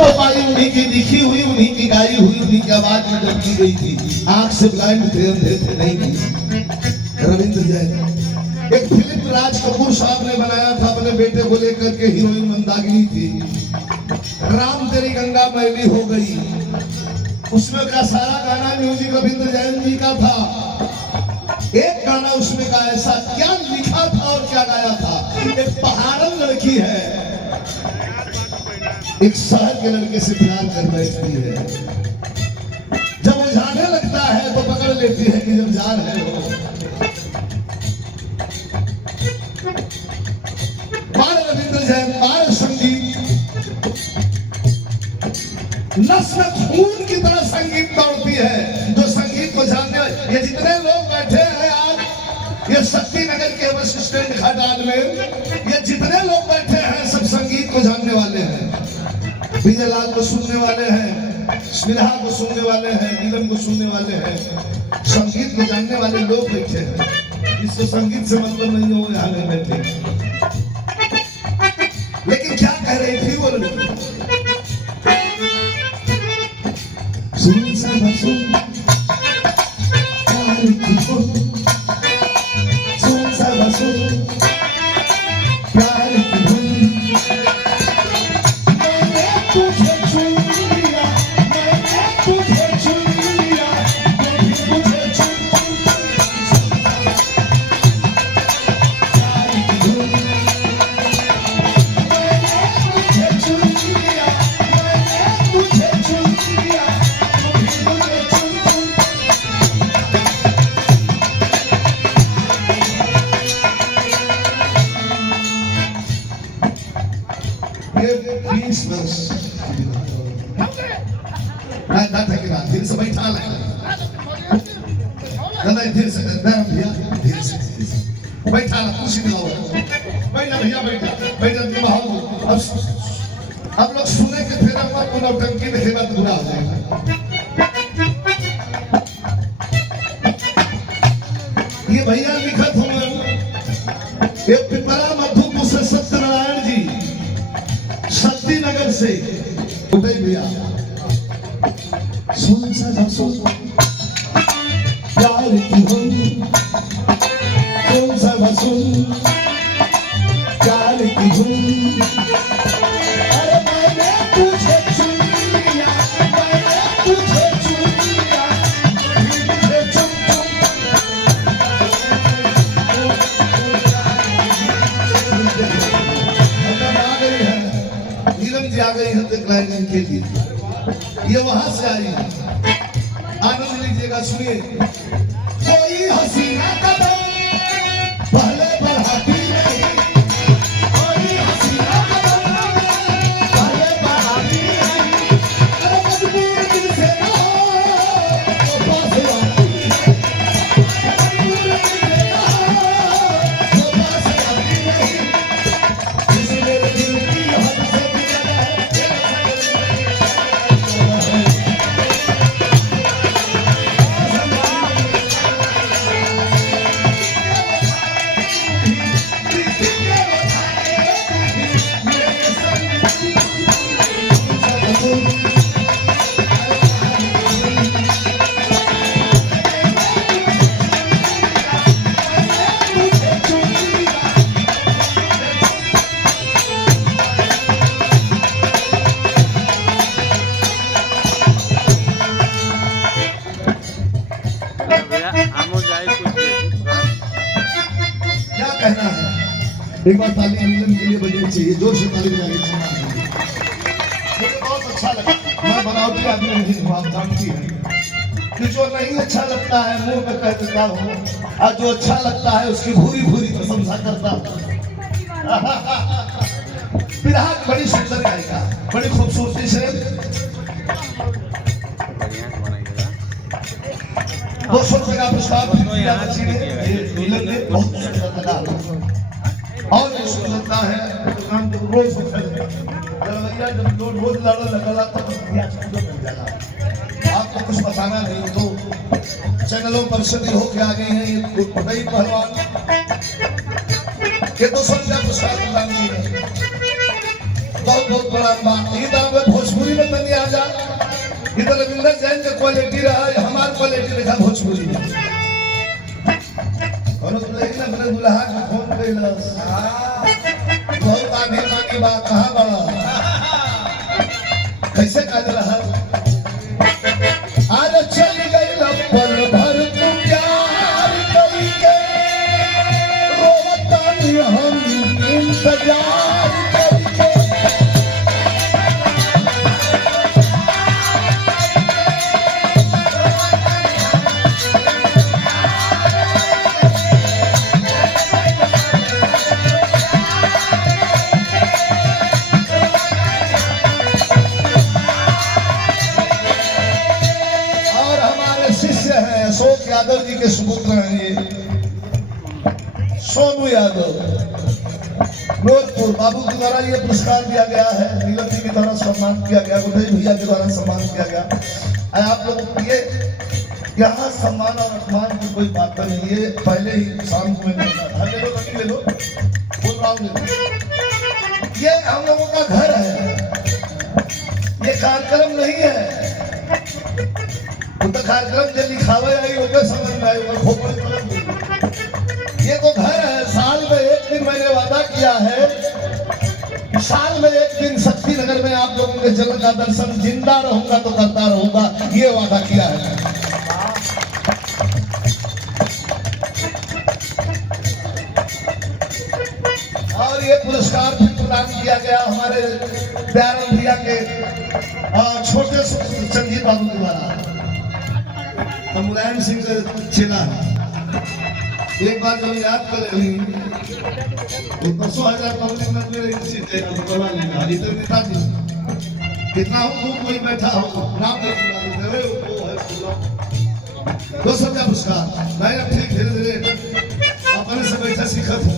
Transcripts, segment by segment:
चौपाई उन्हीं की लिखी हुई, उन्हीं की गाई हुई, उन्हीं की आवाज में जब की गई थी। आंख से ब्लाइंड थे, अंधे थे नहीं थी। रविंद्र जैन एक फिल्म राज कपूर साहब ने बनाया था अपने बेटे को लेकर के, हीरोइन मंदाकिनी थी। राम तेरी गंगा मैली हो गई, उसमें का सारा गाना म्यूजिक रविंद्र जैन जी का था। एक गाना उसमें का ऐसा क्या लिखा था और क्या गाया था। एक पहाड़न लड़की है, एक शहर के लड़के से प्यार कर बैठती है। जब वो जाने लगता है तो पकड़ लेती है कि जब जा रहे हो। बार रविंद्र जैन, बार संगीत, नस में खून की तरह संगीत दौड़ती है। जो संगीत को जानने, ये जितने लोग बैठे हैं आज ये शक्ति नगर के बस स्टैंड खटाल में, ये जितने लोग बैठे हैं सब संगीत को जानने वाले हैं। विजय लाल को सुनने वाले हैं, स्मिता को सुनने वाले हैं, नीलम को सुनने वाले हैं। संगीत को जानने वाले लोग बैठे हैं। जिसको संगीत से मतलब नहीं हो यहाँ नहीं बैठे। लेकिन क्या कह रही थी वो लोग? सुन सा सुन धीरे से बैठा धीरे से भैया, धीरे से बैठा कुर्सी दिलाओ। बैठा भैया, बैठा बैठा अब लोग सुने के फिर नौटंकी देखेगा तो बुरा हो जाएगा। ये भैया लिखत होंगे एक पिपरा मधुपुर से सत्यनारायण जी शक्ति नगर से उठे भैया। सुन सा सुन प्यार की धुन, सुन सा सुन प्यार की धुन। अरे मैंने तुझे चुन लिया, मैंने तुझे चुन लिया, तुझे चुन आ गई है। नीलम जी आ गई है देखलाइन के लिए। ये वहां से आई है, आनंद लीजिएगा। सुनिए। कोई हसीना कदम पहले बढ़ाती नहीं, कोई हसीना कदम पहले बढ़ाती नहीं। अरे मजबूर दिल से ना हो तो पास आती है, मजबूर दिल से ना हो तो पास आती नहीं। किसी मेरे दिल की हद से भी ज्यादा है। कहना है एक बार ताली नीलम के लिए बजानी चाहिए, जोर से ताली बजानी चाहिए। मुझे बहुत अच्छा लगा। मैं बनावटी आदमी नहीं हूँ, आप जानती हैं कि जो नहीं अच्छा लगता है मुंह पे कह देता हूँ, और जो अच्छा लगता है उसकी भूरी भूरी प्रशंसा करता हूँ। विराट बड़ी सुंदर गायिका, बड़ी खूबसूरती से 200 रुपए का पुरस्कार दिया बच्ची ने। नीलम ने बहुत सुंदर लगा और ये सुंदरता है काम तो रोज भैया जब रोज लड़ने लगा तब मिल जाएगा। आपको कुछ बताना नहीं तो चैनलों पर सभी होके आ गए हैं। ये बड़ई पहलवान के 200 रुपया पुरस्कार प्रदान किए, बहुत बहुत बड़ा बात। ये दाम भोजपुरी रविंद्र जैन के क्वालिटी रहा है, हमार क्वालिटी देखा भोजपुरी में। और तो लेकिन अपने दुल्हा का फोन कैलस, बहुत आगे मांगी बात कहाँ बड़ा कैसे काज रहा आज चली गई पल भर तू प्यार करके रोता हम इंतजार करके। अशोक यादव जी के सुपुत्र हैं ये सोनू यादव नोजपुर बाबू के द्वारा ये पुरस्कार दिया गया है, नीलम जी के द्वारा सम्मान किया गया, गुडेश भैया के द्वारा सम्मान किया गया। आप लोग ये यहाँ सम्मान और अपमान की कोई बात नहीं, ये पहले ही शाम को मैंने ले लो कभी ले लो बोल रहा हूँ, ये हम लोगों का घर है, ये कार्यक्रम नहीं है। तो कार्यक्रम जो लिखावे आई वो समझ में आई खोपड़ी पलट। ये तो घर है, साल में एक दिन मैंने वादा किया है, साल में एक दिन शक्ति नगर में आप लोगों के जन्म का दर्शन जिंदा रहूंगा तो करता रहूंगा, ये वादा किया है। और ये पुरस्कार भी प्रदान किया गया हमारे दयानंद भैया के छोटे संजीव बाबू के द्वारा। मुलायम सिंह का चेला एक बार जब याद कर ली तो 200,000 पब्लिक में मेरे करवा लेगा इधर नेता जी कितना हो तुम कोई बैठा हो नाम दे दो सब का पुरस्कार नहीं अब ठीक धीरे धीरे अपने से बैठा सीखत हो।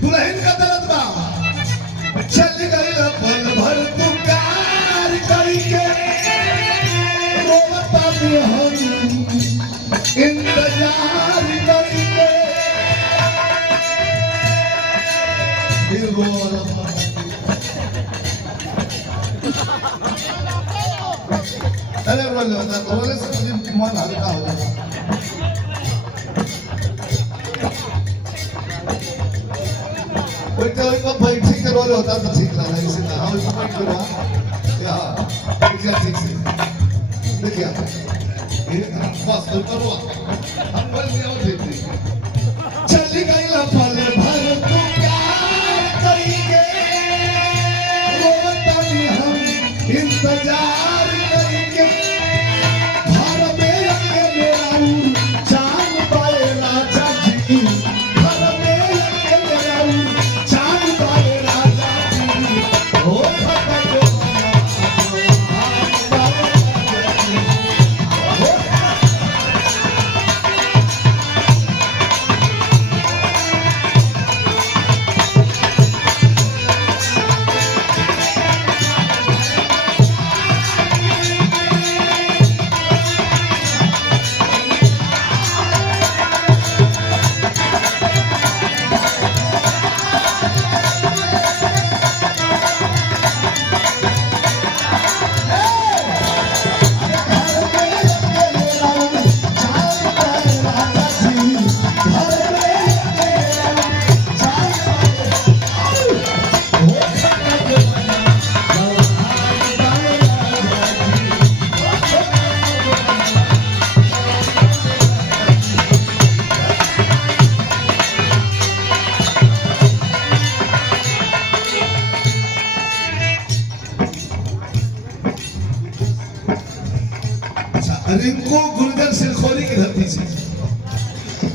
दुल्हन का दर्द बा चल गई पल भर तू प्यार करके रोता भी हम इंतजार करके फिर अरे रोले से मुझे मन हल्का हो जाता। तो बैठी के रोले होता तो ठीक लगा इसी तरह हम इसको बैठ करो या देखिए ठीक से देखिए बस तो करो हम बोल दिया ठीक ठीक चली गई पल भर तू प्यार करके रोता भी हम इंतजार करके घर में अकेले आऊं चांद पाए राजा जी रिंकू गुलगन सिलखोरी की धरती से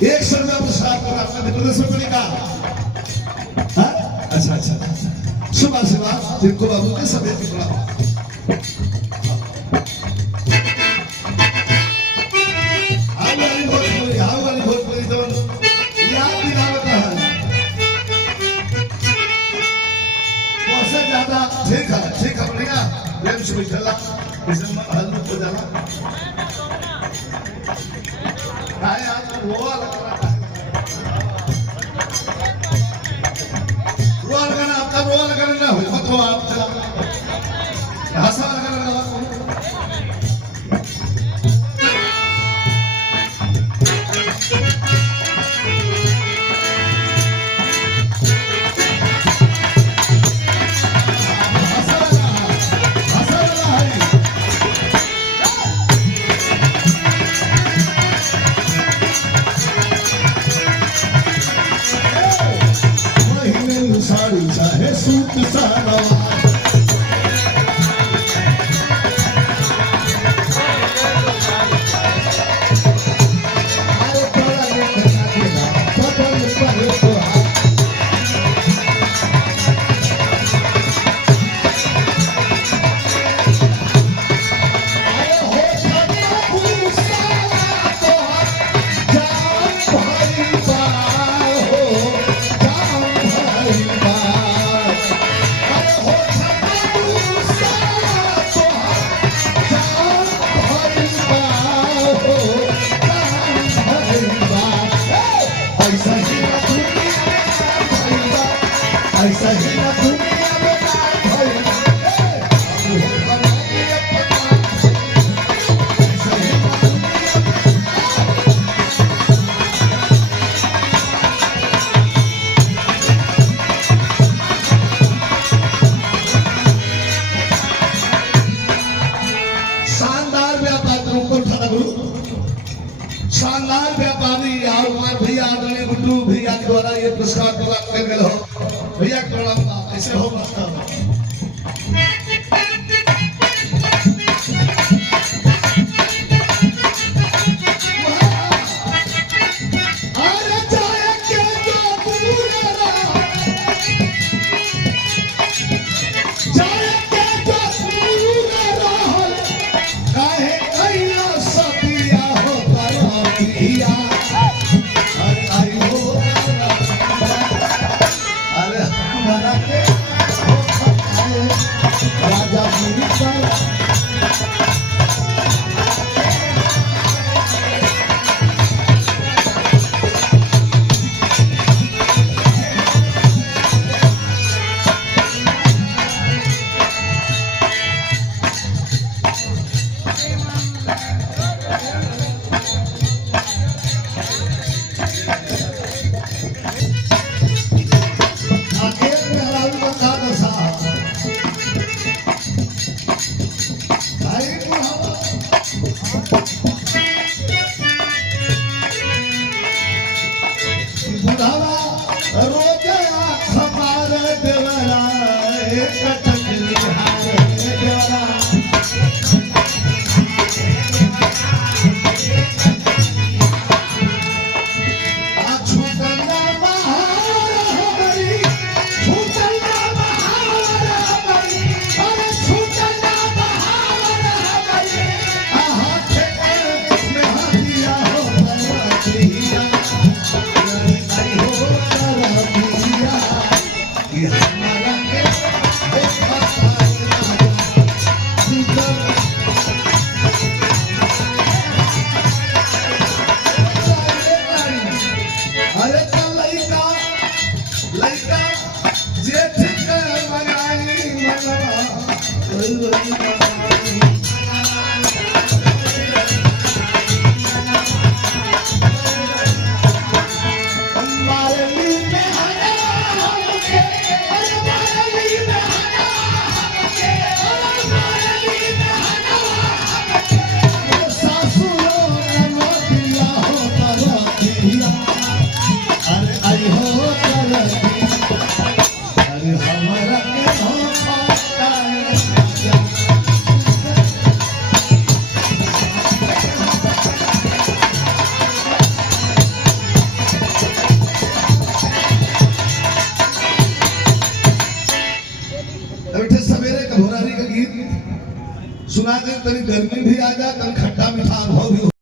100 रुपया पुरस्कार कर आपका प्रदर्शन का। अच्छा अच्छा सुबह सुबह रिंकू बाबू के सभी टुकड़ा भोजपुरी तो याद दिलावत है ज्यादा ठीक है बढ़िया प्रेम से बैठला हल्लू हो जाला वो अलग सनवा ऐसा ही ना दुनिया में ना भई शानदार व्यापारी को उठाना गुरु शानदार व्यापारी और हमारे भैया आदरणीय गुड्डू भैया के द्वारा ये पुरस्कार प्रदान कर गए हो भैया प्रणाम ऐसे हो मास्टर सुना दे तनी गर्मी भी आ जा तनी खट्टा मीठा अनुभव भी